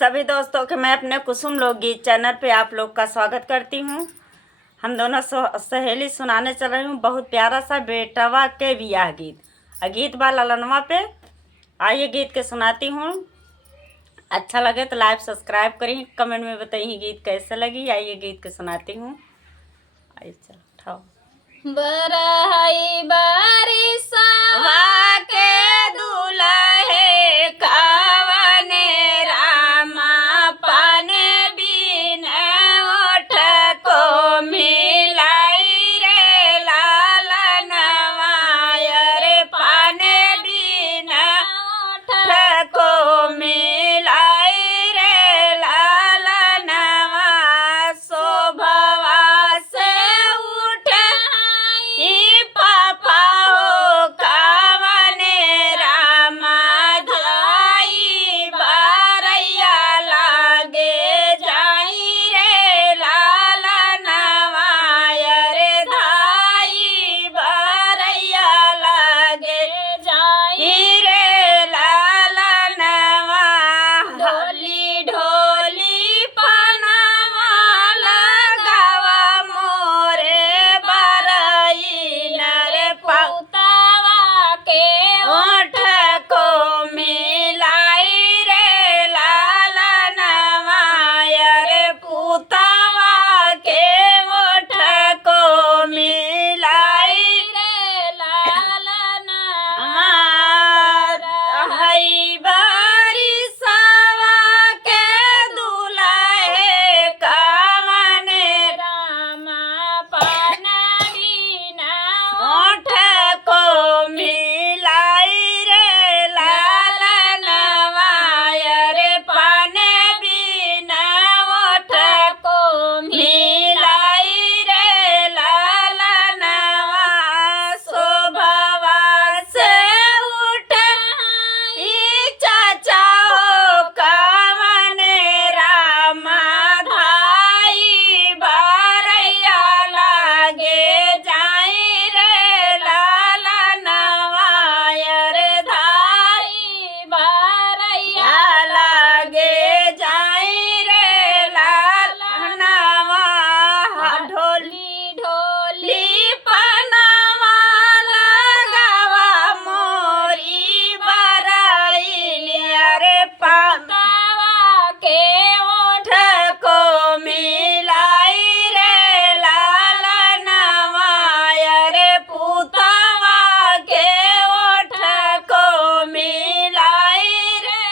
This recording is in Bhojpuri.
सभी दोस्तों के मैं अपने कुसुम लोकगीत चैनल पे आप लोग का स्वागत करती हूँ। हम दोनों सहेली सुनाने चल रही हूँ बहुत प्यारा सा बेटवा के बियाह गीत। गीत बा ललनवा पे। आइए गीत के सुनाती हूँ। अच्छा लगे तो लाइक सब्सक्राइब करी, कमेंट में बताइए गीत कैसे लगी। आइए गीत के सुनाती हूँ। आइए चलो उठाओ। बरहई बारिशवा के दुल्हे कवने रामा पाने बिन ओठ को मिलाई रे लालनवा रे पाने बिन ओठ को मिलाई रे लालनवा शोभवा से उठे ई पापा हो कवने रामा जाई बारैया लागे जाई रे लालनवा रे धाई बारैया लागे जाई रे लालनवा ढोली ढोली पनावा लगावा मोरे बरई रे पुतावा के ओठ को मिलाई रे लालनवा रे पुतावा के ओठ को मिलाई रे लालना हई बारिशवा के दुल्हे कवने रामा पाना बिना ओठ को मिलाई रे लालनवा रे पाने बिना ओठ को मिलाई रे लालनवा शोभवा से उठे ई चाचा हो कवने रामा धाई बारैया लागे जाई रे लालनवा रे धाई बारैया लागे जाई रे लालनवा ढोली ढोली पनावा लगावा मोरी बरैलिया रे पुतावा के ओठ को मिलाई रे लालनवा रे पुतावा के ओठ को मिलाई रे